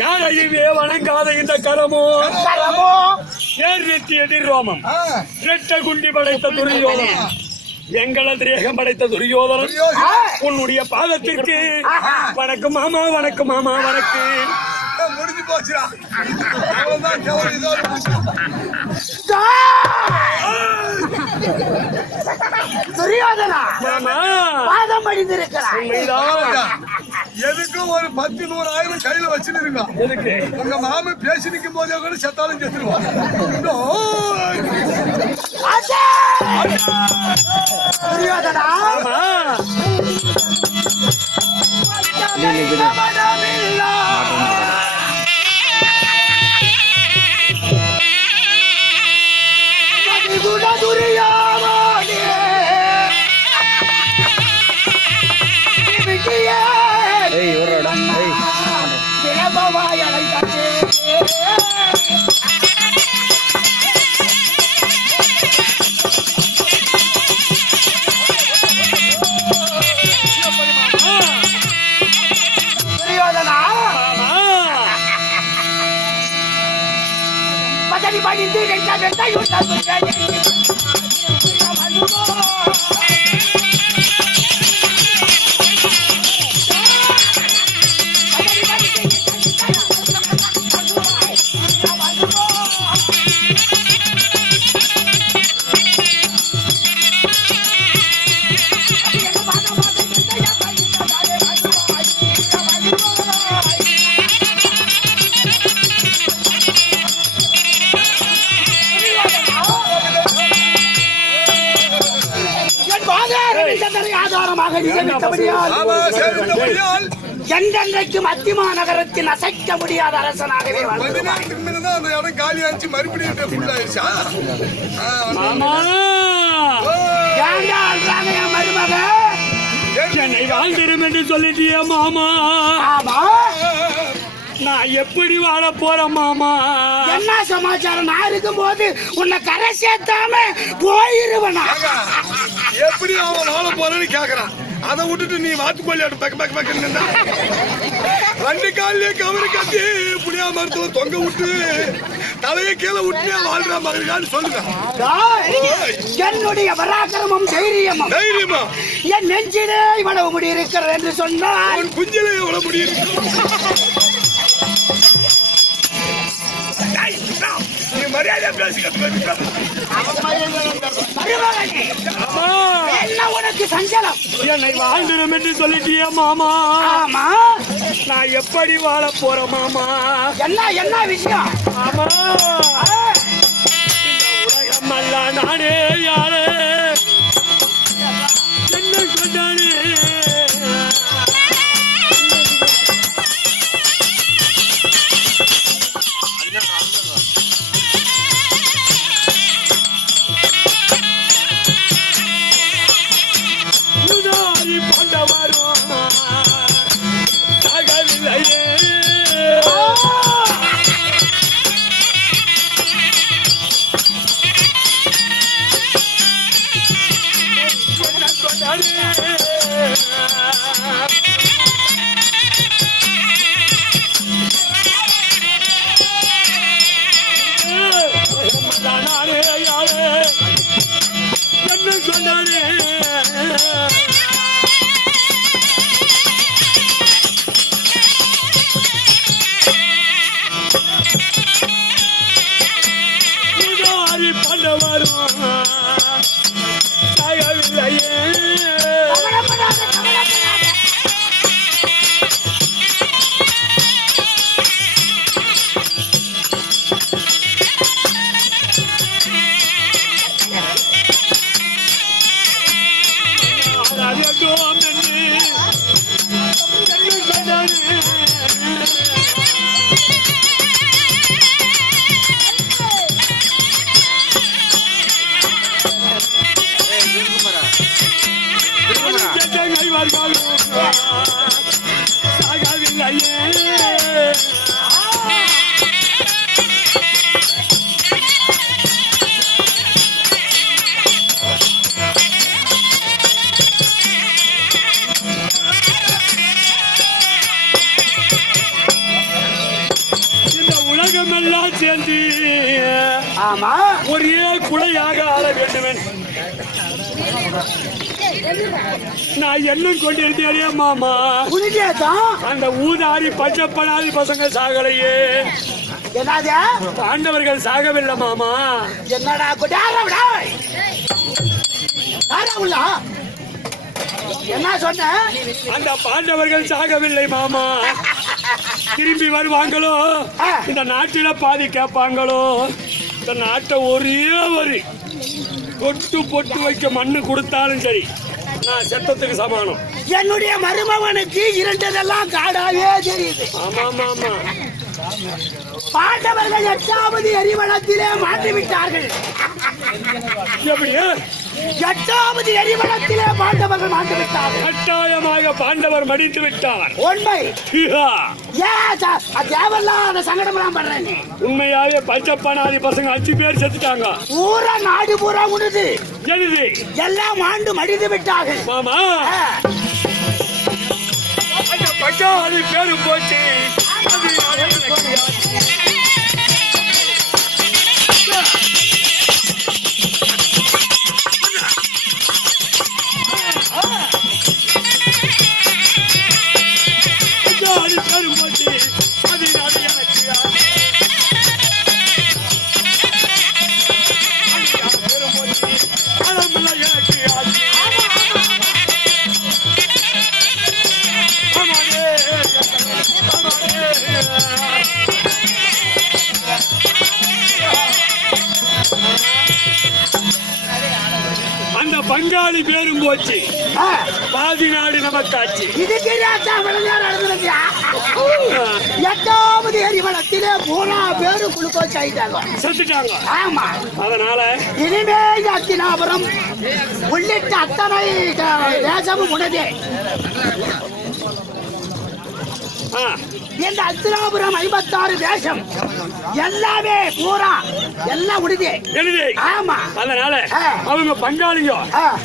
யார் அழிவே வணங்காத இந்த கரமோ ஏற்றி எதிர் ரோமம் ரெட்ட குண்டி படைத்த துரியோதனன் எங்களது ரேகம் படைத்த துரியோதனன் உன்னுடைய பாதத்திற்கு வணக்கம் மாமா வணக்கம் மாமா வணக்கம் முடிஞ்சு போச்சுடா துரியோதனா பாதம் அடிந்திருக்கிறார். எதுக்கும் ஒரு 10,000 கையில வச்சுருங்க. உங்க மாம பேசி நிற்கும் போதே கூட செத்தாலும் செத்துருவாங்க. துரியோதனா படிந்து என்றென்றைக்கும் அத்திமா நகரத்தின் அசைக்க முடியாத அரசனாகவே காலியாச்சு மறுபடியும் மருமக என்னை வாழ்ந்திரும் என்று சொல்லிட்டிய மாமா. நான் எப்படி வாழ போறேன் மாமா? என்ன சமாச்சாரம்? நான் இருக்கும் போது உன்னை கரை சேர்த்தாம போயிருவனா? எப்படி அவன் வாழ போறேன்னு கேக்குறான். அதை விட்டுட்டு நீ வாத்துக்கோழியாடு பக்க பக்க பக்க 2 காலிலே கவரு கட்டி புளியா மரத்துல தொங்க விட்டு தலையை கீழே விட்டு வாழ்ற மகன் சொல்லுங்க. என்னுடைய பராக்கிரமம் தைரியமா என் நெஞ்சிலே இவ்வளவு முடி இருக்கிறது என்று சொன்னால் குஞ்சிலே எவ்வளவு முடி இருக்கு. மரியாதை பேசிக்க உனக்கு சஞ்சலம். என்னை வாழ்ந்திரும் என்று சொல்லிட்டிய மாமா. நான் எப்படி வாழ போறேன் மாமா? என்ன விஷயம்? ஆமா, உலகம் அல்ல நானே யாரு என்ன சொன்னானே உலகமெல்லாம் சேர்ந்து ஆமா ஒரே குடையாக ஆள வேண்டும். நான் எண்ணம் கொண்டிருந்தேன் மாமா. புரிஞ்சேதான் அந்த ஊதாரி பச்சப்படாதி பசங்க சாகலையே. என்னது பாண்டவர்கள் சாகவில்லை மாமா. என்னடா என்ன சொன்ன? அந்த பாண்டவர்கள் சாகவில்லை மாமா. திரும்பி வருவாங்களோ, இந்த நாட்டில பாதி கேட்பாங்களோ, இந்த நாட்டை ஒரே ஒரு பொட்டு பொட்டு வைக்க மண்ணு கொடுத்தாலும் சரி, நான் செத்தத்துக்கு சமானம். என்னுடைய மருமகனுக்கு இருந்ததெல்லாம் காடாவே தெரியுது. ஆமா ஆமா ஆமா. பாண்டவர்கள் 8வது எரிவளத்திலே மாட்டிவிட்டார்கள். எப்படியா? 8வது எரிவளத்திலே பாண்டவர்கள் மாட்டிவிட்டார்கள். கட்டாயமாக பாண்டவர் மடித்து விட்டார். உண்மை. தேவையில்லாத சங்கடமெல்லாம் பண்றேன். உண்மையாவே பச்சப்பனாதி பசங்க 5 பேர் செத்துட்டாங்க. பூரா நாடு பூரா உடுது. எழுது எல்லாம் ஆண்டு மடித்து விட்டார்கள் மாமா. அந்த பச்சாதி பேரு போச்சு. அந்த பங்காளி பேரும் போச்சு. பாதி நாடு நமக்காச்சு. இதுக்கு நடந்துருச்சியா? 8வது எரிவளத்திலே பூரா பேரு குளுக்கோஸ் ஆயிட்டாங்க, செத்துட்டாங்க. ஆமா. அதனால இனிமே அத்தினாபுரம் உள்ளிட்ட அத்தனை தேசமும் உணவே. இந்த அத்தினாபுரம் 56 தேசம் எல்லாமே பூரா எல்லாம் உடுதே. ஆமா. அதனால அவங்க பங்காளிங்க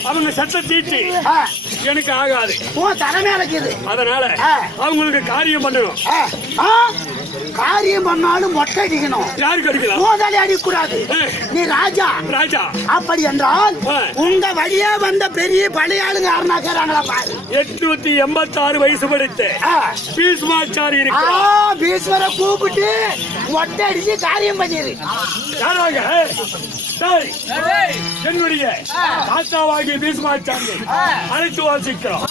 அவங்க சட்ட தீட்டி எனக்கு ஆகாது. தரமே இருக்குது. அதனால அவங்களுக்கு காரியம் பண்ணணும். காரியம் பண்ணாலும் மொட்டை அடிக்கணும். யாருக்கு அடிக்கலாம்? மோதாலி அடிக்கூடாது. நீ ராஜா. ராஜா அப்படி என்றால் உங்க வழியே வந்த பெரிய பழைய ஆளுங்க யாருன்னா கேறாங்களா பாரு. 886 வயசு படித்த பீஷ்மாச்சாரி இருக்கு. பீஷ்மரை கூப்பிட்டு மொட்டை அடிச்சு காரியம் பண்ணிரு. யாராக? என்னுடைய தாத்தாவாகிய பீஷ்மாச்சாரி அழைத்து வாசிக்கிறோம்.